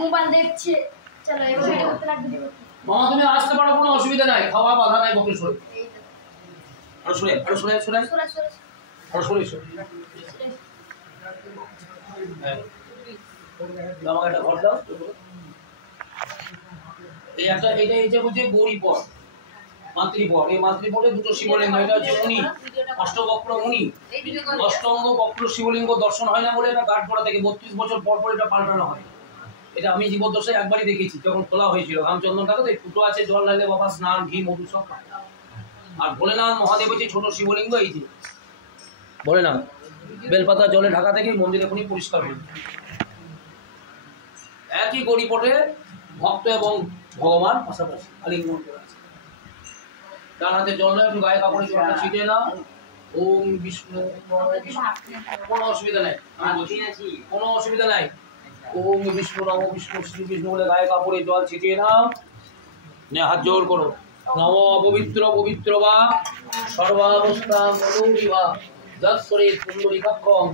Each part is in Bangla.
মোবাইল দেখছে। চলো এবার ভিডিও করতে লাগবে দিব। মামা তুমি আসতে পারো, কোনো অসুবিধা নাই, খাওয়া বাধা নাই বকুল সরে। আরো সরে আরো সরে সরে সরে সরে আরো সরে সরে। হ্যাঁ আমাকে একটা ঘর দাও। এই একটা এটা এই যে বুঝে গৌরী পদ মাতৃপদ, এই মাতৃপদে দুটো শিবলিঙ্গ, এটা হচ্ছে মুনি অষ্টবক্র মুনি, অষ্টঙ্গ বক্র শিবলিঙ্গ দর্শন হয় না বলে এটা গাঢ়পড়া থেকে 32 বছর পর পর এটা পাল্টানো হয়। এটা আমি জীবদ্দশায় একবারই দেখেছি, যখন খোলা হয়েছিল রামচন্দ্রটাকে, তো এই ফুটো আছে, জল ঢালে বাবা স্নান ঘি মধু সব। আর ভোলেনাথ মহাদেব হচ্ছে ছোট শিবলিঙ্গ, এই যে ভোলেনাথ বেলপাতা জলে ঢাকা থেকে মন্দির এখনই পরিষ্কার হয়ে একই গড়িপটে ভক্ত এবং ভগবান পাশাপাশি আলিঙ্গন করে আছে। ডান হাতে জল নয়, একটু গায়ে কাপড়ে জলটা ছিটিয়ে নাও। ওম বিষ্ণু, কোনো অসুবিধা নেই, আমি বলছি কোনো অসুবিধা নাই। ওম বিষ্ণু নম বিষ্ণু শ্রী বিষ্ণু বলে গায়ে কাপড়ে জল ছিটিয়ে নাও, নিয়ে হাত জোর করো। নম পবিত্র পবিত্র বা সর্বাবস্থান মনোবিভা যৎসরে পুণ্ডরীকাক্ষং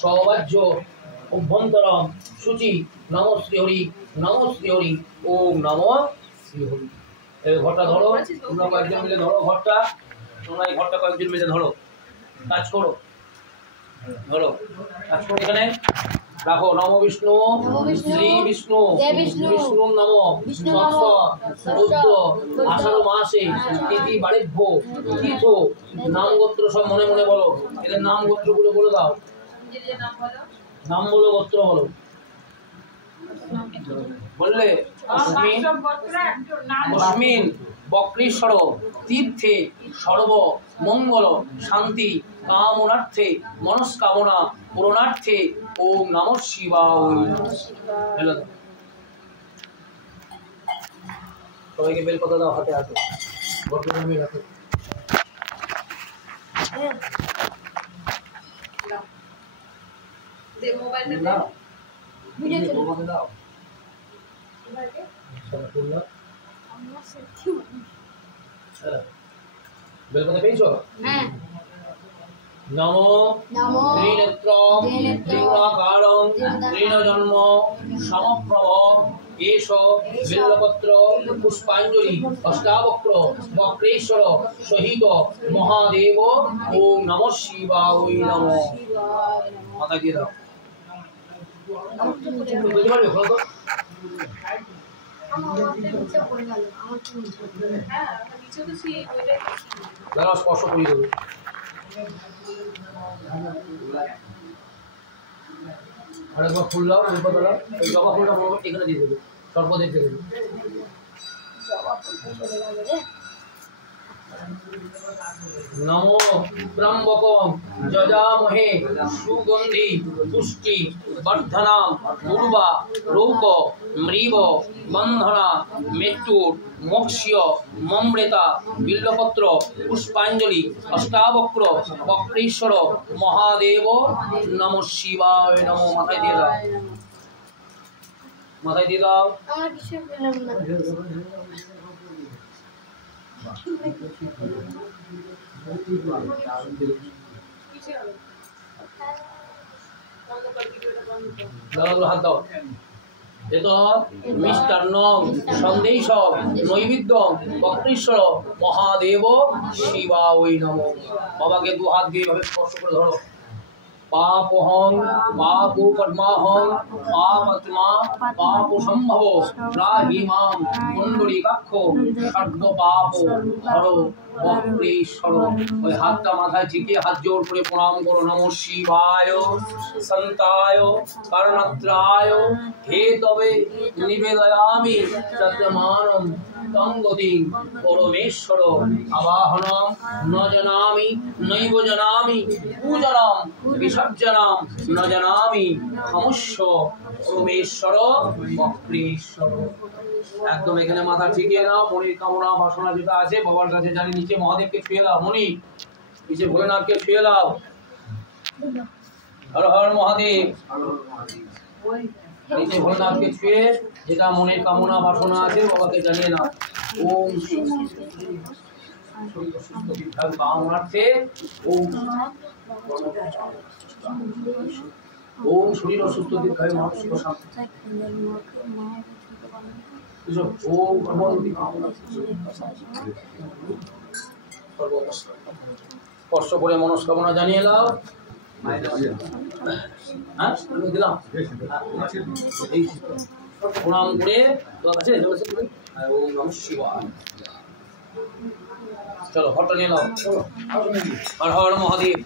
সবাহ্য অভ্যন্তরম শুচি নম শ্রীহরি নম শ্রীহরি ওম নম শ্রীহরি। এই ঘরটা ধরো, তোমরা কয়েকজন মিলে ধরো ঘরটা, তোমরা এই ঘরটা কয়েকজন মিলে ধরো, কাজ করো, ধরো কাজ করো। এখানে রাখো নম বিষ্ণু শ্রী বিষ্ণু বিষ্ণু নম রুদ্র আষাঢ় মাসে তিথি বাড়িভ্য তীর্থ নাম গোত্র সব মনে মনে বলো, এদের নাম গোত্র গুলো বলে দাও, নাম বলো গোত্র বলো, বললে অস্মিন বক্রেশ্বর তীর্থে সর্ব মঙ্গল শান্তি কামনার্থে মনস্কামনা পূরণার্থে ওম নমঃ শিবায়। সবাইকে বেলপাতা দাও, হাতে হাতে রাখো। দে মোবাইলটা দাও, ভিডিও চলে দাও। বেলপাতা পেয়েছো? হ্যাঁ। নমো ত্রিনেত্রম ত্রিগুণাকারং ত্রিনজন্ম সমপ্রভ এষ বিল্লপত্র পুষ্পাঞ্জলি অষ্টাবক্র বক্রেশ্বর সহিত মহাদেব ওম নমঃ শিবায় নমঃ। মাথায় দিয়ে দাও। বুঝতে পারবে? বলো তো। দাঁড়াও, স্পর্শ করিয়ে দেবো। আরেকবার ফুল দাও, বেলপাতা দাও, ওই জবা ফুলটা এখানে দিয়ে দেবে, সর্বদেব দিয়ে দেবে। নমো ত্রম্বকং যজামহে সুগন্ধি পুষ্টি বর্ধনাম উর্বা রৌক মৃব বন্ধনা মৃত্যুর মোক্ষ্য মমৃতা বিল্লপত্র পুষ্পাঞ্জলি অষ্টাবক্র বক্রেশ্বর মহাদেব নমঃ শিবায় নমঃ। মাথায় দিয়ে দাও, মাথায় দিয়ে দাও। আমরা কিছু বললাম না। হাত দাও। এত মিষ্টান্ন সন্দেশ নৈবেদ্য বক্রেশ্বর মহাদেব শিবায় নমঃ। বাবাকে দু হাত দিয়ে এভাবে স্পর্শ করে ধরো। পাপহং পাপো পদ্মাহং পাপাত্মা পাপ সম্ভব রাহি মাম কুণ্ডলীকাক্ষ সর্ব পাপ হর বক্রেশ্বর। ওই হাতটা মাথায় ঝিকিয়ে হাত জোর করে প্রণাম করো। নমঃ শিবায় সন্তায় কর্ণত্রায় হে তবে নিবেদয়ামি সত্যমানম তঙ্গতি পরমেশ্বর আবাহনম ন জানামি নৈব জানামি পূজনম বিসর্জনম ন জানামি খমস্য পরমেশ্বর বক্রেশ্বর। একদম এখানে মাথা ঠিকিয়ে নাও। মনির কামনা বাসনা যেটা আছে বাবার কাছে জানি, নিচে মহাদেবকে ছুঁয়ে দাও, মনি নিচে ভোলেনাথকে ছুঁয়ে দাও। হর হর মহাদেব। নিচে ভোলেনাথকে ছুঁয়ে যেটা মনের কামনা বাসনা আছে বাবাকে জানিয়ে নাও। ওম কামনার্থে ওম ওম শরীর অসুস্থ দীর্ঘায়ু মানসিক শান্তি ওম অমরতি স্পর্শ করে মনস্কামনা জানিয়ে দাও। হ্যাঁ দিলাম প্রণাম করে ওম নমঃ শিবায়। চলো হরটা নিয়ে নাও। হর হর মহাদেব।